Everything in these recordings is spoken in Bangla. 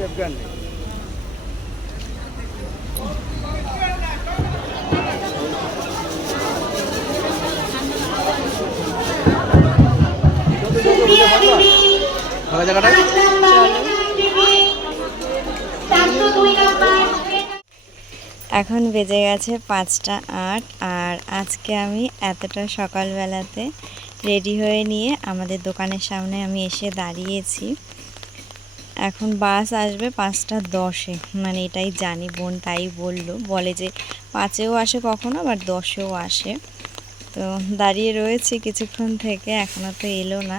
নেই। এখন বেজে গেছে পাঁচটা আট আর আজকে আমি এতটা সকালবেলাতে রেডি হয়ে নিয়ে আমাদের দোকানের সামনে আমি এসে দাঁড়িয়েছি। এখন বাস আসবে পাঁচটা দশে। মানে এটাই জানি, বোন তাই বলল। বলে যে পাঁচেও আসে কখনো, আবার দশেও আসে। তো দাঁড়িয়ে রয়েছে কিছুক্ষণ থেকে এখনও তো এলো না।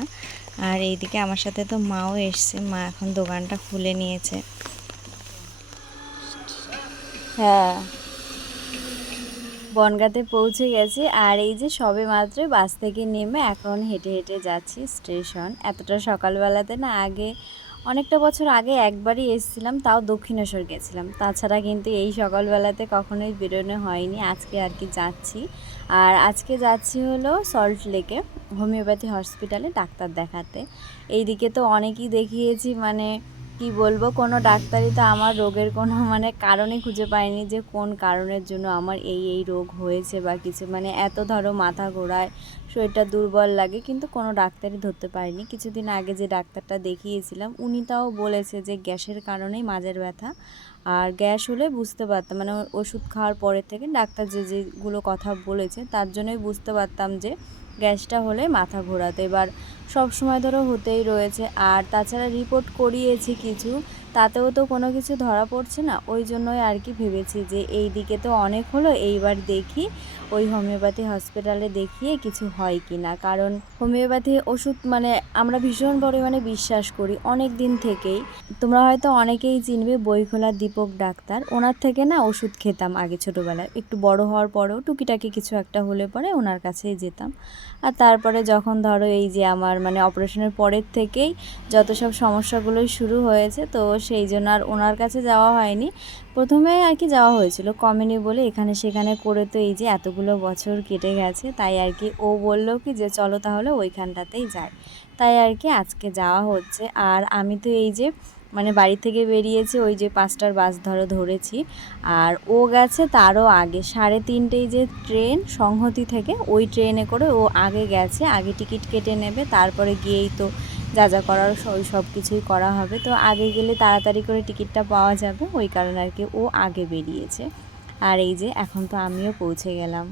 আর এইদিকে আমার সাথে তো মাও এসছে। মা এখন দোকানটা খুলে নিয়েছে। হ্যাঁ। বনগাতে পৌঁছে গেছি। আর এই যে সবে মাত্র বাস থেকে নেমে এখন হেঁটে হেঁটে যাচ্ছি স্টেশন। এতটা সকালবেলাতে না আগে অনেকটা বছর আগে একবারই এসেছিলাম, তাও দক্ষিণেশ্বর গেছিলাম। তাছাড়া কিন্তু এই সকালবেলাতে কখনোই বেরোনো হয়নি, আজকে আর কি যাচ্ছি। আর আজকে যাচ্ছি হলো সল্ট লেকে, হোমিওপ্যাথি হসপিটালে ডাক্তার দেখাতে। এইদিকে তো অনেকই দেখিয়েছি মানে কি বলব? কোনো ডাক্তারই তো আমার রোগের কোনো মানে কারণই খুঁজে পায়নি যে কোন কারণের জন্য আমার এই এই রোগ হয়েছে বা কিছু। মানে এত ধরো মাথা ঘোরায়, শরীরটা দুর্বল লাগে, কিন্তু কোনো ডাক্তারই ধরতে পারিনি। কিছুদিন আগে যে ডাক্তারটা দেখিয়েছিলাম, উনি তাও বলেছে যে গ্যাসের কারণেই মাঝের ব্যথা। আর গ্যাস হলে বুঝতে পারতাম মানে ওষুধ খাওয়ার পরের থেকে ডাক্তার যে, যেগুলো কথা বলেছে, তার জন্যই বুঝতে পারতাম যে গ্যাসটা হলে মাথা ঘোরাতে। এবার সবসময় ধরো হতেই রয়েছে। আর তাছাড়া রিপোর্ট করিয়েছি কিছু। তাতেও তো কোনো কিছু ধরা পড়ছে না। ওই জন্যই আর কি ভেবেছি যে এই দিকে তো অনেক হলো, এইবার দেখি ওই হোমিওপ্যাথি হসপিটালে দেখিয়ে কিছু হয় কি না কারণ হোমিওপ্যাথি ওষুধ মানে আমরা ভীষণ পরিমাণে বিশ্বাস করি অনেক দিন থেকেই। তোমরা হয়তো অনেকেই চিনবে বইখোলা দীপক ডাক্তার। ওনার থেকে না ওষুধ খেতাম আগে ছোটোবেলায়। একটু বড় হওয়ার পরেও টুকিটাকি কিছু একটা হলে পরে ওনার কাছেই যেতাম। আর তারপরে যখন ধরো এই যে আমার মানে অপারেশনের পরের থেকেই যত সব সমস্যাগুলোই শুরু হয়েছে, তো সেই জন্য আর ওনার কাছে যাওয়া হয়নি। প্রথমে আর কি যাওয়া হয়েছিল কমেনি বলে এখানে সেখানে করে তো এই যে এতগুলো বছর কেটে গেছে, তাই আর কি ও বলল কি যে চলো তাহলে ওইখানটাতেই যাই। তাই আর কি আজকে যাওয়া হচ্ছে। আর আমি তো এই যে মানে বাড়ি থেকে বেরিয়েছি, ওই যে পাঁচটার বাস ধরো ধরেছি। আর ও গেছে তারও আগে, সাড়ে তিনটেই যে ট্রেন সংহতি থেকে ওই ট্রেনে করে ও আগে গেছে, আগে টিকিট কেটে নেবে, তারপরে গিয়েই তো যা যা করার ওই সব কিছুই করা হবে। তো আগে গেলে তাড়াতাড়ি করে টিকিটটা পাওয়া যাবে। ওই কারণে আর কি ও আগে বেরিয়েছে। আর এই যে এখন তো আমিও পৌঁছে গেলাম।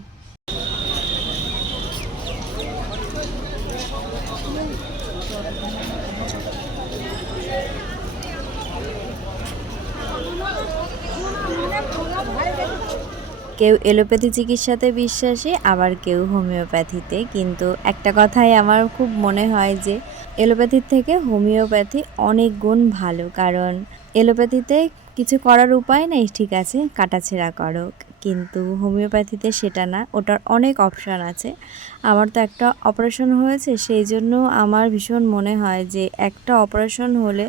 কেউ এলোপ্যাথি চিকিৎসাতে বিশ্বাসী, আবার কেউ হোমিওপ্যাথিতে। কিন্তু একটা কথাই আমার খুব মনে হয় যে, এলোপ্যাথির থেকে হোমিওপ্যাথি অনেক গুণ ভালো। কারণ এলোপ্যাথিতে কিছু করার উপায় নেই, ঠিক আছে, কাটাছেঁড়া করো। কিন্তু হোমিওপ্যাথিতে সেটা না, ওটার অনেক অপশান আছে। আমার তো একটা অপারেশন হয়েছে, সেই জন্য আমার ভীষণ মনে হয় যে, একটা অপারেশন হলে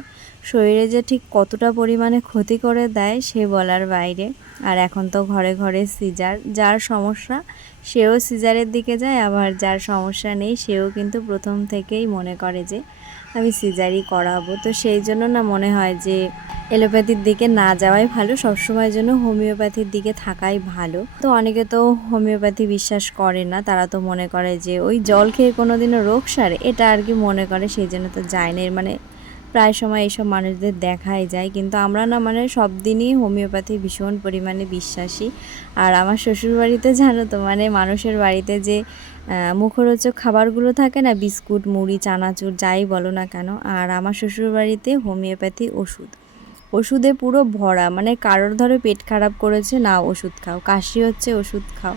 শরীরে যে ঠিক কতটা পরিমাণে ক্ষতি করে দেয় সে বলার বাইরে। আর এখন তো ঘরে ঘরে সিজার, যার সমস্যা সেও সিজারের দিকে যায়, আবার যার সমস্যা নেই সেও কিন্তু প্রথম থেকেই মনে করে যে আমি সিজারই করাবো। তো সেই জন্য না মনে হয় যে এলোপ্যাথির দিকে না যাওয়াই ভালো, সবসময়ের জন্য হোমিওপ্যাথির দিকে থাকাই ভালো। তো অনেকে তো হোমিওপ্যাথি বিশ্বাস করে না, তারা তো মনে করে যে ওই জল খেয়ে কোনোদিনও রোগ সারে, এটা আর কি মনে করে, সেই জন্য তো যায় না। মানে প্রায় সময় এইসব মানুষদের দেখাই যায়। কিন্তু আমরা না মানে সব দিনই হোমিওপ্যাথি ভীষণ পরিমাণে বিশ্বাসী। আর আমার শ্বশুরবাড়িতে জানো তো মানে মানুষের বাড়িতে যে মুখরোচক খাবারগুলো থাকে না, বিস্কুট, মুড়ি, চানাচুর, যাই বলো না কেন, আর আমার শ্বশুরবাড়িতে হোমিওপ্যাথি ওষুধ। ওষুধে পুরো ভরা মানে কারোর ধরো পেট খারাপ করেছে, না ওষুধ খাও। কাশি হচ্ছে, ওষুধ খাও।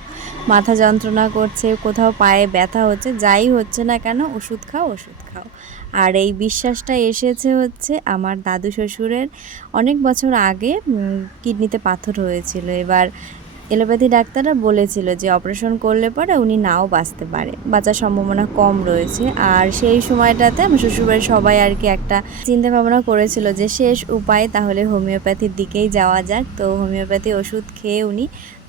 মাথা যন্ত্রণা করছে, কোথাও পায়ে ব্যথা হচ্ছে, যাই হচ্ছে না কেন, ওষুধ খাও ওষুধ খাও। আর এই বিশ্বাসটা এসেছে হচ্ছে আমার দাদু শ্বশুরের। অনেক বছর আগে কিডনিতে পাথর হয়েছিল। এবার এলোপ্যাথি ডাক্তাররা বলেছিল যে অপারেশন করলে পরে উনি নাও বাঁচতে পারে। বাঁচার সম্ভাবনা কম রয়েছে। আর সেই সময়টাতে আমার শ্বশুরবাড়ির সবাই আর কি একটা চিন্তা ভাবনা করেছিল যে শেষ উপায়, তাহলে হোমিওপ্যাথির দিকেই যাওয়া যাক। তো হোমিওপ্যাথি ওষুধ খেয়ে উনি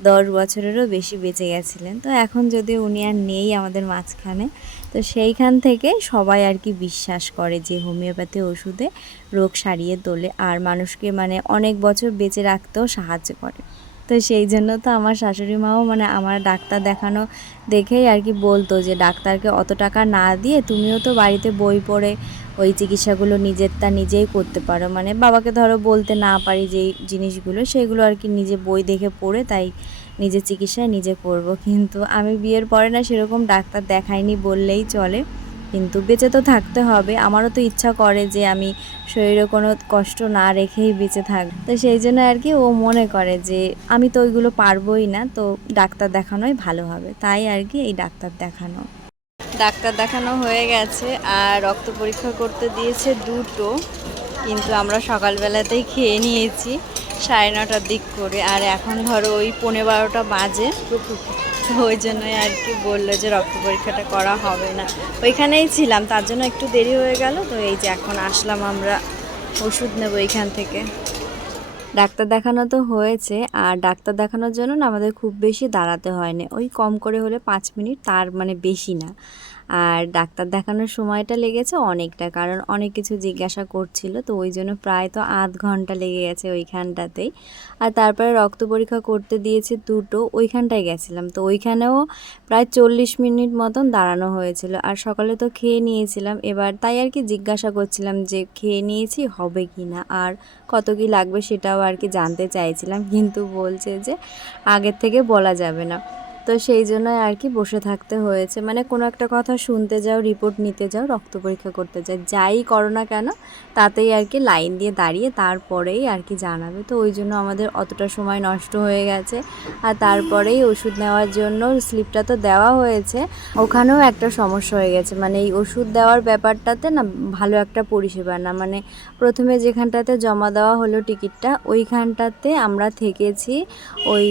দশ বছরেরও বেশি বেঁচে গেছিলেন। তো এখন যদি উনি আর নেই আমাদের মাঝখানে, তো সেইখান থেকে সবাই আর কি বিশ্বাস করে যে হোমিওপ্যাথি ওষুধে রোগ সারিয়ে তোলে। আর মানুষকে মানে অনেক বছর বেঁচে রাখতেও সাহায্য করে। তো সেই জন্য তো আমার শাশুড়ি মাও মানে আমার ডাক্তার দেখানো দেখেই আর কি বলতো যে, ডাক্তারকে অত টাকা না দিয়ে তুমিও তো বাড়িতে বই পড়ে, ওই চিকিৎসাগুলো নিজেরটা নিজেই করতে পারো। মানে বাবাকে ধরো বলতে না পারি যেই জিনিসগুলো, সেগুলো আর কি নিজে বই দেখে পড়ে তাই নিজের চিকিৎসায় নিজে করব। কিন্তু আমি বিয়ের পরে না সেরকম ডাক্তার দেখাইনি বললেই চলে। কিন্তু বেঁচে তো থাকতে হবে। আমারও তো ইচ্ছা করে যে আমি শরীরে কোনো কষ্ট না রেখেই বেঁচে থাক। তো সেই জন্য আর কি ও মনে করে যে আমি তো ওইগুলো পারবোই না, তো ডাক্তার দেখানোই ভালো হবে। তাই আর কি এই ডাক্তার দেখানো। ডাক্তার দেখানো হয়ে গেছে আর রক্ত পরীক্ষা করতে দিয়েছে দুটো, কিন্তু আমরা সকালবেলাতেই খেয়ে নিয়েছি সাড়ে নটার দিক করে। আর এখন ধরো ওই পনেরো বারোটা বাজে। ওই জন্যই আর কি বলল যে রক্ত পরীক্ষাটা করা হবে না। ওইখানেই ছিলাম, তার জন্য একটু দেরি হয়ে গেল। তো এই যে এখন আসলাম আমরা, ওষুধ নেব এইখান থেকে। ডাক্তার দেখানো তো হয়েছে, আর ডাক্তার দেখানোর জন্য আমাদের খুব বেশি দাঁড়াতে হয়নি। ওই কম করে হলে পাঁচ মিনিট, তার মানে বেশি না। আর ডাক্তার দেখানোর সময়টা লেগেছে অনেকটা, কারণ অনেক কিছু জিজ্ঞাসা করছিল, তো ওই জন্য প্রায় তো আধ ঘণ্টা লেগে গেছে ওইখানটাতেই। আর তারপরে রক্ত পরীক্ষা করতে দিয়েছে দুটো, ওইখানটায় গেছিলাম। তো ওইখানেও প্রায় চল্লিশ মিনিট মতন দাঁড়ানো হয়েছিল আর সকালে তো খেয়ে নিয়েছিলাম। এবার তাই আর কি জিজ্ঞাসা করছিলাম যে খেয়ে নিয়েছি, হবে কি না? আর কত কি লাগবে সেটাও আর কি জানতে চাইছিলাম, কিন্তু বলছে যে আগের থেকে বলা যাবে না। তো সেই জন্য আর কি বসে থাকতে হয়েছে। মানে কোনো একটা কথা শুনতে যাও রিপোর্ট নিতে যাও, রক্ত পরীক্ষা করতে যাও, যাই করো না কেন, তাতেই আর কি লাইন দিয়ে দাঁড়িয়ে তারপরেই আর কি জানাবে। তো ওই জন্য আমাদের অতটা সময় নষ্ট হয়ে গেছে। আর তারপরেই ওষুধ নেওয়ার জন্য স্লিপটা তো দেওয়া হয়েছে। ওখানেও একটা সমস্যা হয়ে গেছে। মানে এই ওষুধ দেওয়ার ব্যাপারটাতে না ভালো একটা পরিষেবা না। মানে প্রথমে যেখানটাতে জমা দেওয়া হলো টিকিটটা ওইখানটাতে আমরা থেকেছি ওই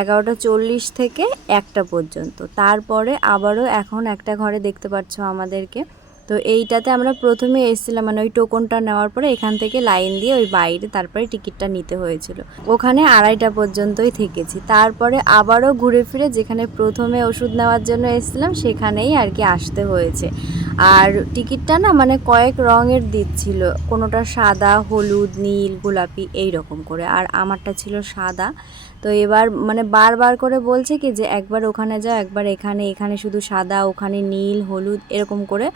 এগারোটা চল্লিশ থেকে একটা পর্যন্ত। তারপরে আবারও এখন একটা ঘরে দেখতে পাচ্ছ আমাদেরকে। তো এইটাতে আমরা প্রথমে এসেছিলাম মানে ওই টোকনটা নেওয়ার পরে এখান থেকে লাইন দিয়ে ওই বাইরে তারপরে টিকিটটা নিতে হয়েছিল। ওখানে আড়াইটা পর্যন্তই থেকেছি। তারপরে আবারও ঘুরে ফিরে যেখানে প্রথমে ওষুধ নেওয়ার জন্য এসেছিলাম, সেখানেই আর কি আসতে হয়েছে। আর টিকিটটা না মানে কয়েক রঙের দিচ্ছিল, কোনোটা সাদা, হলুদ, নীল, গোলাপি এই রকম করে। আর আমারটা ছিল সাদা। তো এবার মানে বারবার করে বলছে কি যে একবার ওখানে যাও, একবার এখানে এখানে শুধু সাদা, ওখানে নীল, হলুদ এরকম করে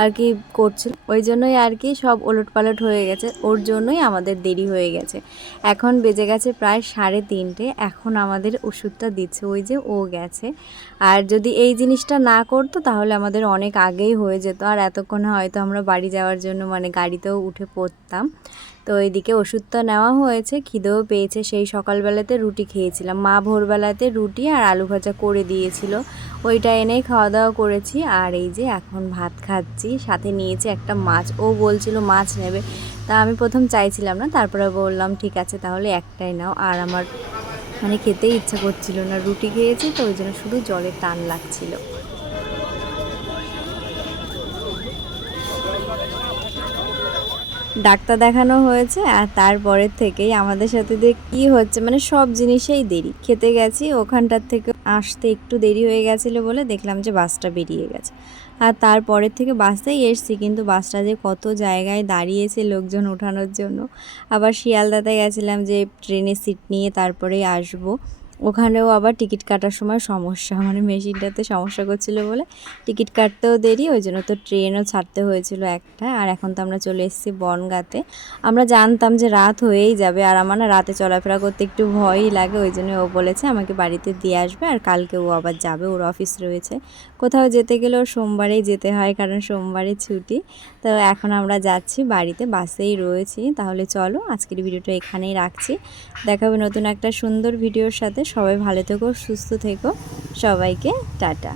আর কি করছিল ওই জন্যই আর কি সব ওলট পালট হয়ে গেছে, ওর জন্যই আমাদের দেরি হয়ে গেছে। এখন বেজে গেছে প্রায় সাড়ে তিনটে, এখন আমাদের ওষুধটা দিচ্ছে, ওই যে ও গেছে। আর যদি এই জিনিসটা না করতো তাহলে আমাদের অনেক আগেই হয়ে যেত, আর এতক্ষণে হয়তো আমরা বাড়ি যাওয়ার জন্য মানে গাড়িতেও উঠে পড়তাম। তো এদিকে ওষুধ তো নেওয়া হয়েছে, খিদেও পেয়েছে। সেই সকালবেলাতে রুটি খেয়েছিলাম। মা ভোরবেলাতে রুটি আর আলু ভাজা করে দিয়েছিল। ওইটা এনেই খাওয়া দাওয়া করেছি। আর এই যে এখন ভাত খাচ্ছি, সাথে নিয়েছি একটা মাছ। ও বলছিল মাছ নেবে। তা আমি প্রথম চাইছিলাম না, তারপরে বললাম, ঠিক আছে, তাহলে একটাই নাও। আর আমার মানে খেতেই ইচ্ছা করছিল না। রুটি খেয়েছি তো, ওই জন্য শুধু জলের টান লাগছিল। ডাক্তার দেখানো হয়েছে আর তারপরের থেকেই আমাদের সাথে দিয়ে কী হচ্ছে মানে সব জিনিসেই দেরি। খেতে গেছি, ওখানটার থেকে আসতে একটু দেরি হয়ে গেছিল বলে দেখলাম যে বাসটা বেরিয়ে গেছে। আর তারপরের থেকে বাসেই এসছি, কিন্তু বাসটা যে কত জায়গায় দাঁড়িয়েছে লোকজন ওঠানোর জন্য। আবার শিয়ালদাতে গেছিলাম যে ট্রেনের সিট নিয়ে তারপরেই আসব। ওখানেও আবার টিকিট কাটার সময় সমস্যা। মানে মেশিনটাতে সমস্যা করছিল বলে টিকিট কাটতেও দেরি, ওই জন্য তো ট্রেনও ছাড়তে হয়েছিল একটা। আর এখন তো আমরা চলে এসেছি বনগাতে। আমরা জানতাম যে রাত হয়েই যাবে, আর আমার না রাতে চলাফেরা করতে একটু ভয়ই লাগে, ওই জন্য ও বলেছে আমাকে বাড়িতে দিয়ে আসবে, আর কালকে ও আবার যাবে, ওর অফিস রয়েছে। কোথাও যেতে গেলে ওর সোমবারেই যেতে হয়, কারণ সোমবারে ছুটি। তো এখন আমরা যাচ্ছি বাড়িতে, বাসেই রয়েছি। তাহলে চলো, আজকের ভিডিওটা এখানেই রাখছি। দেখাবে নতুন একটা সুন্দর ভিডিওর সাথে। সবাই ভালো থেকো সুস্থ থেকো। সবাইকে টাটা।